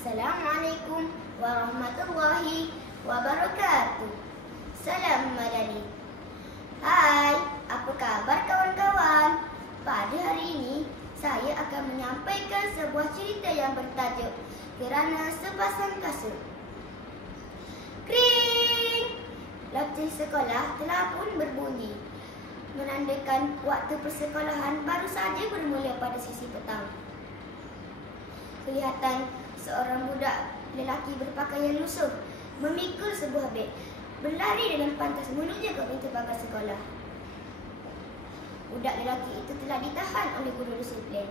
Assalamualaikum warahmatullahi wabarakatuh. Salam madani. Hai, apa kabar kawan-kawan? Pada hari ini, saya akan menyampaikan sebuah cerita yang bertajuk Kerana Sepasang Kasut. Kring! Loceng sekolah telah pun berbunyi, menandakan waktu persekolahan baru saja bermula pada sisi petang. Kelihatan seorang budak lelaki berpakaian lusuh memikul sebuah beg, berlari dengan pantas menuju ke pintu pagar sekolah. Budak lelaki itu telah ditahan oleh guru disiplin.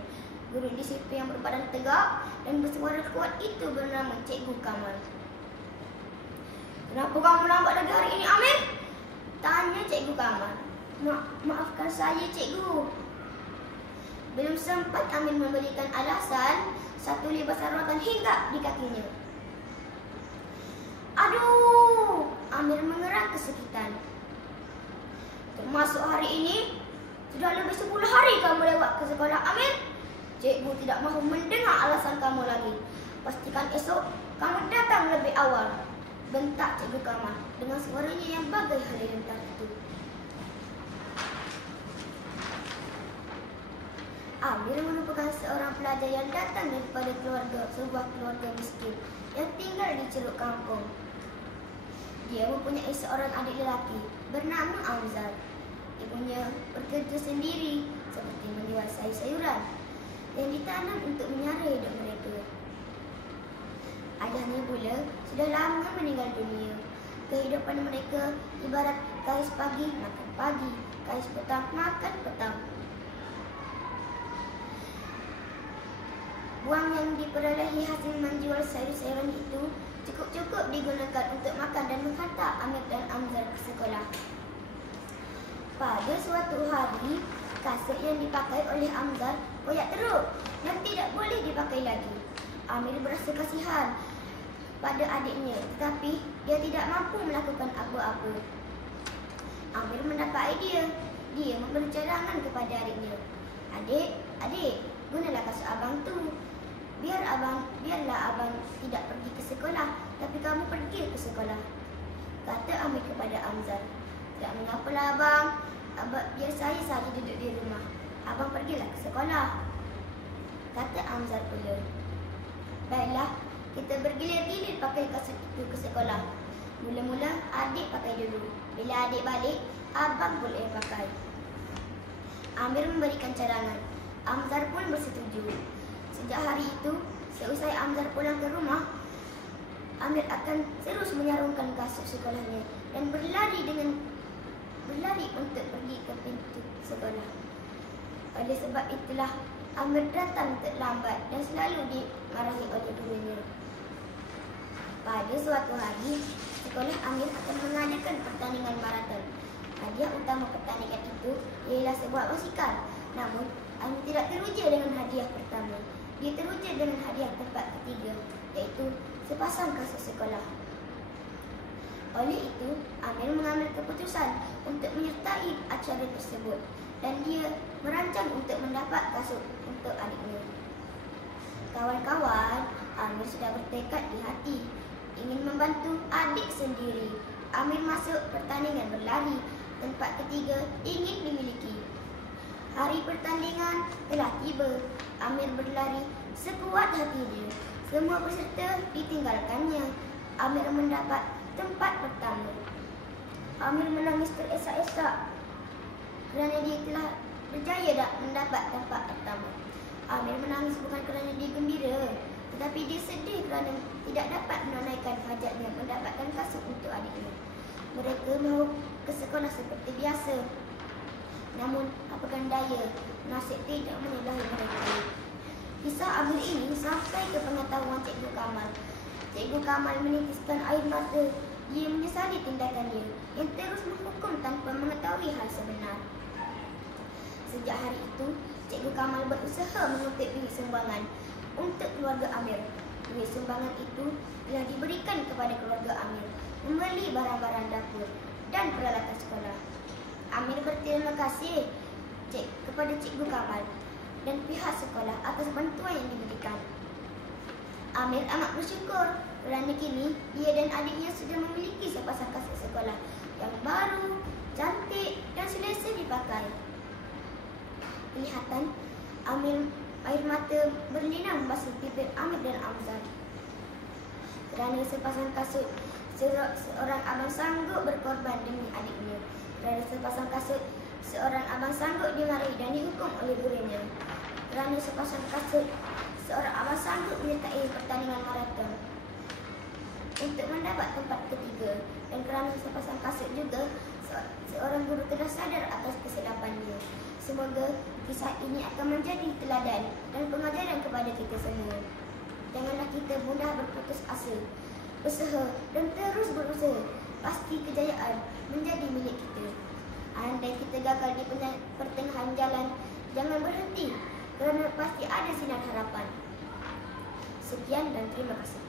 Guru disiplin yang berbadan tegak dan bersuara kuat itu bernama Cikgu Kamal. "Kenapa kamu lambat lagi hari ini, Amir?" tanya Cikgu Kamal. Maafkan saya, Cikgu." Belum sempat Amir memberikan alasan, satu libas rawatan hinggap di kakinya. "Aduh!" Amir mengerang kesakitan. "Termasuk hari ini, sudah lebih 10 hari kamu lewat ke sekolah, Amir. Cikgu tidak mahu mendengar alasan kamu lagi. Pastikan esok kamu datang lebih awal," bentak Cikgu Kamal dengan suaranya yang bagai halilintar itu. Amir merupakan seorang pelajar yang datang daripada sebuah keluarga miskin yang tinggal di ceruk kampung. Dia mempunyai seorang adik lelaki bernama Amzar. Ibunya bekerja sendiri seperti menjual sayur-sayuran yang ditanam untuk menyara hidup mereka. Ayahnya pula sudah lama meninggal dunia. Kehidupan mereka ibarat kais pagi makan pagi, kais petang makan petang. Wang yang diperolehi hasil menjual sayur-sayuran itu cukup-cukup digunakan untuk makan dan menghantar Amir dan Amzar ke sekolah. Pada suatu hari, kasut yang dipakai oleh Amzar koyak teruk dan tidak boleh dipakai lagi. Amir berasa kasihan pada adiknya, tetapi dia tidak mampu melakukan apa-apa. Amir mendapat idea. Dia memberi cadangan kepada adiknya. Adik, gunalah kasut abang tu. Biarlah abang tidak pergi ke sekolah, tapi kamu pergi ke sekolah," kata Amir kepada Amzar. "Tak mengapalah abang, biar saya saja duduk di rumah. Abang pergilah ke sekolah," kata Amzar pula. "Baiklah, kita bergilir-gilir pakai kasut itu ke sekolah. Mula-mula adik pakai dulu. Bila adik balik, abang boleh pakai." Amir memberikan cadangan. Amzar pun bersetuju. Sejak hari itu, seusai Amzar pulang ke rumah, Amir akan terus menyarungkan kasut sekolahnya dan berlari untuk pergi ke pintu sekolah. Oleh sebab itulah, Amir datang terlambat dan selalu dimarahi oleh gurunya. Pada suatu hari, sekolah Amir akan mengadakan pertandingan maraton. Hadiah utama pertandingan itu ialah sebuah basikal. Namun, Amir tidak teruja dengan hadiah pertama. Dia teruja dengan hadiah tempat ketiga, iaitu sepasang kasut sekolah. Oleh itu, Amir mengambil keputusan untuk menyertai acara tersebut dan dia merancang untuk mendapat kasut untuk adiknya. Kawan-kawan, Amir sudah bertekad di hati ingin membantu adik sendiri. Amir masuk pertandingan berlari tempat ketiga ingin dimiliki. Hari pertandingan telah tiba. Amir berlari sekuat hati dia. Semua peserta ditinggalkannya. Amir mendapat tempat pertama. Amir menangis teresak-esak kerana dia telah berjaya mendapat tempat pertama. Amir menangis bukan kerana dia gembira, tetapi dia sedih kerana tidak dapat menunaikan hajatnya mendapatkan kasut untuk adiknya. Mereka mahu ke sekolah seperti biasa. Namun, apakah daya, nasib tidak menyalahi mereka. Kisah Amir ini sampai ke pengetahuan Cikgu Kamal. Cikgu Kamal menitiskan air mata. Dia menyesali tindakannya yang terus menghukum tanpa mengetahui hal sebenar. Sejak hari itu, Cikgu Kamal berusaha mengutip duit sumbangan untuk keluarga Amir. Duit sumbangan itu telah diberikan kepada keluarga Amir membeli barang-barang dapur dan peralatan sekolah. Amir berterima kasih kepada Cikgu Kamal dan pihak sekolah atas bantuan yang diberikan. Amir amat bersyukur kerana kini ia dan adiknya sudah memiliki sepasang kasut sekolah yang baru, cantik dan selesa dipakai. Kelihatan air mata berlinang membasuh bibir Amir dan Amzal. Kerana sepasang kasut, seorang abang sanggup berkorban demi adiknya. Kerana sepasang kasut, seorang abang sanggup dimarahi dan dihukum oleh gurunya. Kerana sepasang kasut, seorang abang sanggup menyertai pertandingan maraton untuk mendapat tempat ketiga. Dan kerana sepasang kasut juga, seorang guru telah sadar atas kesedapannya. Semoga kisah ini akan menjadi teladan dan pengajaran kepada kita semua. Janganlah kita mudah berputus asa. Usaha dan terus berusaha, pasti kejayaan menjadi milik kita. Andai kita gagal di pertengahan jalan, jangan berhenti kerana pasti ada sinar harapan. Sekian dan terima kasih.